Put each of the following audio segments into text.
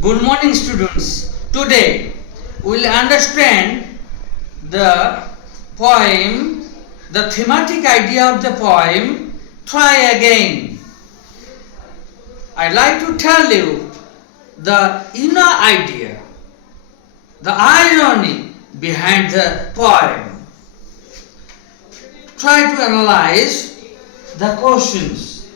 Good morning, students. Today we will understand the poem, the thematic idea of the poem, Try Again. I'd like to tell you the inner idea, the irony behind the poem. Try to analyze the questions.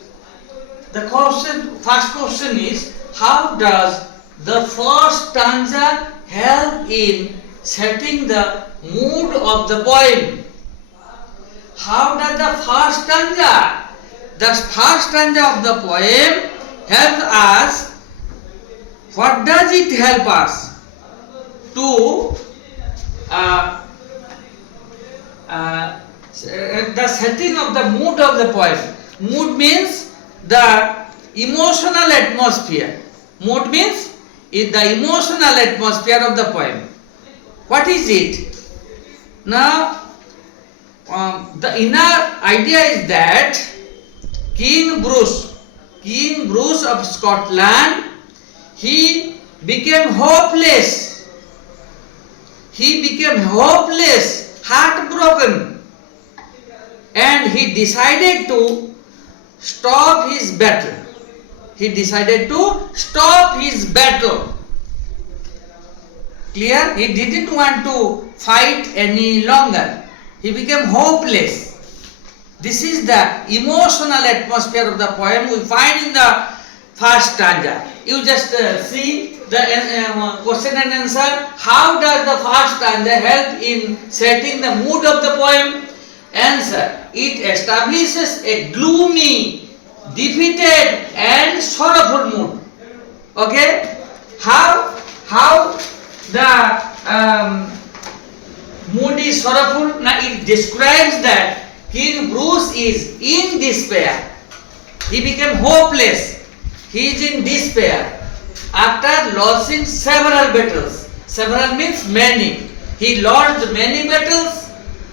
First question is, how does the first stanza help in setting the mood of the poem? How does the first stanza of the poem help us? What does it help us to the setting of the mood of the poem? Mood means the emotional atmosphere. Mood means the emotional atmosphere of the poem. What is it? Now, the inner idea is that King Bruce of Scotland, he became hopeless. Heartbroken, and he decided to stop his battle. Clear? He didn't want to fight any longer. He became hopeless. This is the emotional atmosphere of the poem we find in the first stanza. You just see the question and answer. How does the first stanza help in setting the mood of the poem? Answer: it establishes a gloomy, defeated and sorrowful mood. Okay? How the mood is sorrowful? Now it describes that King Bruce is in despair. He became hopeless. He is in despair after losing several battles. Several means many. He lost many battles.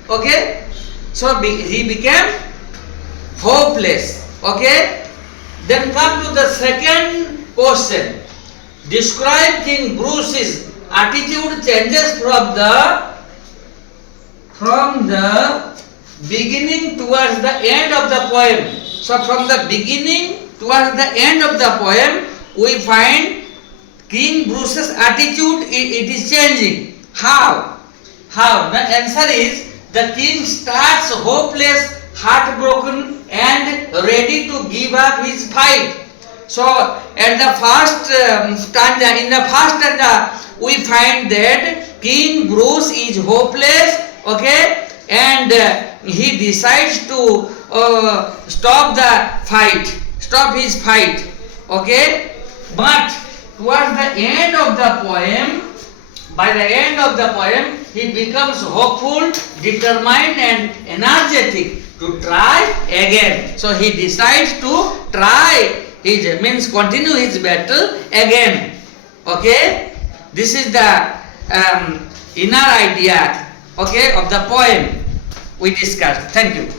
Okay? So he became hopeless. Okay? Then come to the second question. Describe King Bruce's attitude changes from the beginning towards the end of the poem. So from the beginning towards the end of the poem, we find King Bruce's attitude, it is changing. How? The answer is, the king starts hopeless, heartbroken and ready to give up his fight. So at the first stanza, we find that King Bruce is hopeless, okay, and he decides to stop his fight, okay. But towards the end of the poem, by the end of the poem, he becomes hopeful, determined and energetic to try again. So he decides to continue his battle again. Okay? This is the inner idea, okay, of the poem we discussed. Thank you.